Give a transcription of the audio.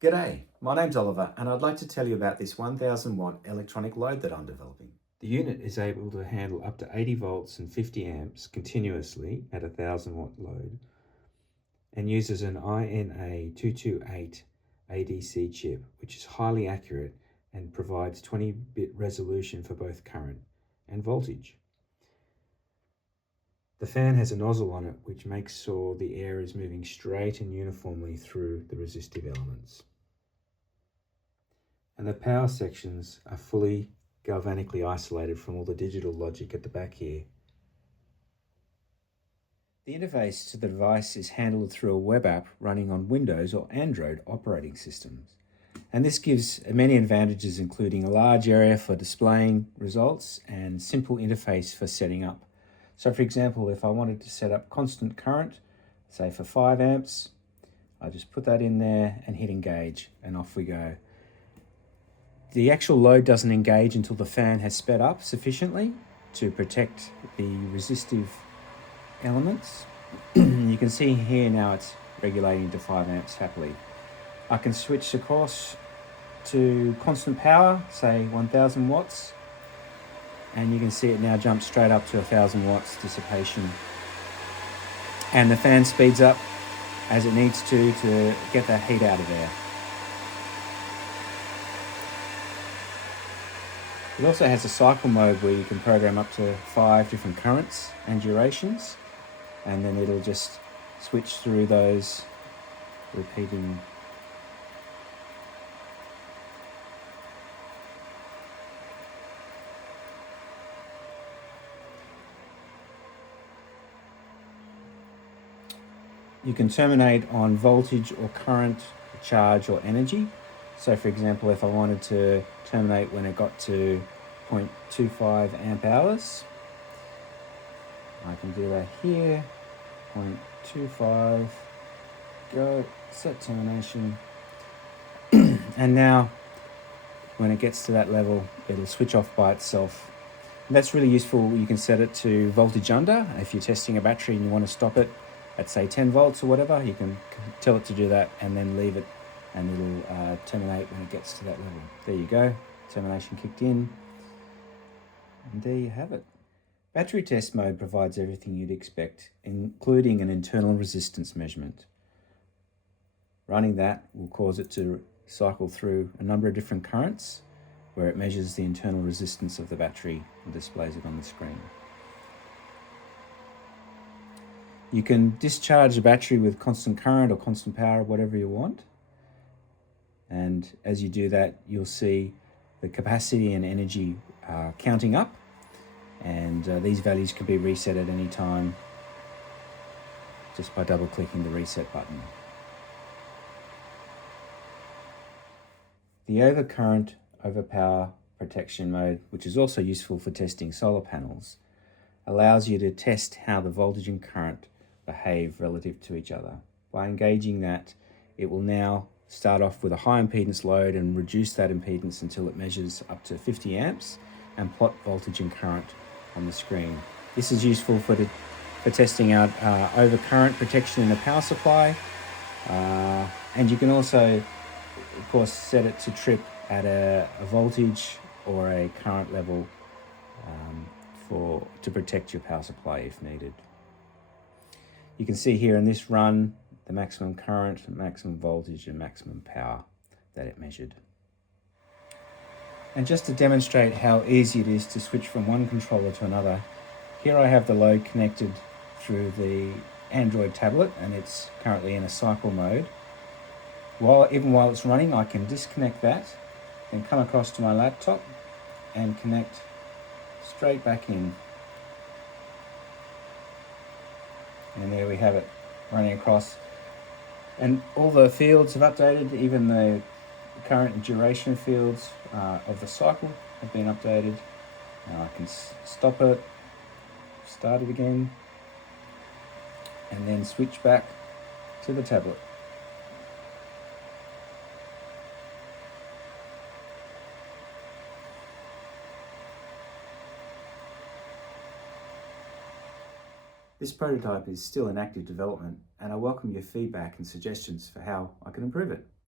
G'day, my name's Oliver and I'd like to tell you about this 1000 watt electronic load that I'm developing. The unit is able to handle up to 80 volts and 50 amps continuously at a 1000 watt load and uses an INA228 ADC chip, which is highly accurate and provides 20-bit resolution for both current and voltage. The fan has a nozzle on it which makes sure the air is moving straight and uniformly through the resistive elements. And the power sections are fully galvanically isolated from all the digital logic at the back here. The interface to the device is handled through a web app running on Windows or Android operating systems. And this gives many advantages, including a large area for displaying results and simple interface for setting up. So for example, if I wanted to set up constant current, say for 5 amps, I just put that in there and hit engage and off we go. The actual load doesn't engage until the fan has sped up sufficiently to protect the resistive elements. You can see here now it's regulating to 5 amps happily. I can switch the course to constant power, say 1000 watts, and you can see it now jump straight up to 1000 watts dissipation. And the fan speeds up as it needs to get that heat out of there. It also has a cycle mode where you can program up to 5 different currents and durations, and then it'll just switch through those, repeating. You can terminate on voltage or current, charge or energy. So for example, if I wanted to terminate when it got to 0.25 amp hours, I can do that here, 0.25, go, set termination. And now when it gets to that level, it'll switch off by itself. And that's really useful. You can set it to voltage under. If you're testing a battery and you want to stop it at say 10 volts or whatever, you can tell it to do that and then leave it, and it'll terminate when it gets to that level. There you go, termination kicked in, and there you have it. Battery test mode provides everything you'd expect, including an internal resistance measurement. Running that will cause it to cycle through a number of different currents where it measures the internal resistance of the battery and displays it on the screen. You can discharge the battery with constant current or constant power, whatever you want. And as you do that, you'll see the capacity and energy counting up. And these values can be reset at any time just by double-clicking the reset button. The overcurrent, overpower protection mode, which is also useful for testing solar panels, allows you to test how the voltage and current behave relative to each other. By engaging that, it will now start off with a high impedance load and reduce that impedance until it measures up to 50 amps and plot voltage and current on the screen. This is useful for testing out overcurrent protection in a power supply, and you can also, of course, set it to trip at a voltage or a current level to protect your power supply if needed. You can see here in this run the maximum current, maximum voltage and maximum power that it measured. And just to demonstrate how easy it is to switch from one controller to another, here I have the load connected through the Android tablet and it's currently in a cycle mode. Even while it's running, I can disconnect that, then come across to my laptop and connect straight back in. And there we have it, running across. And all the fields have updated, even the current and duration fields of the cycle have been updated. Now I can stop it, start it again, and then switch back to the tablet. This prototype is still in active development, and I welcome your feedback and suggestions for how I can improve it.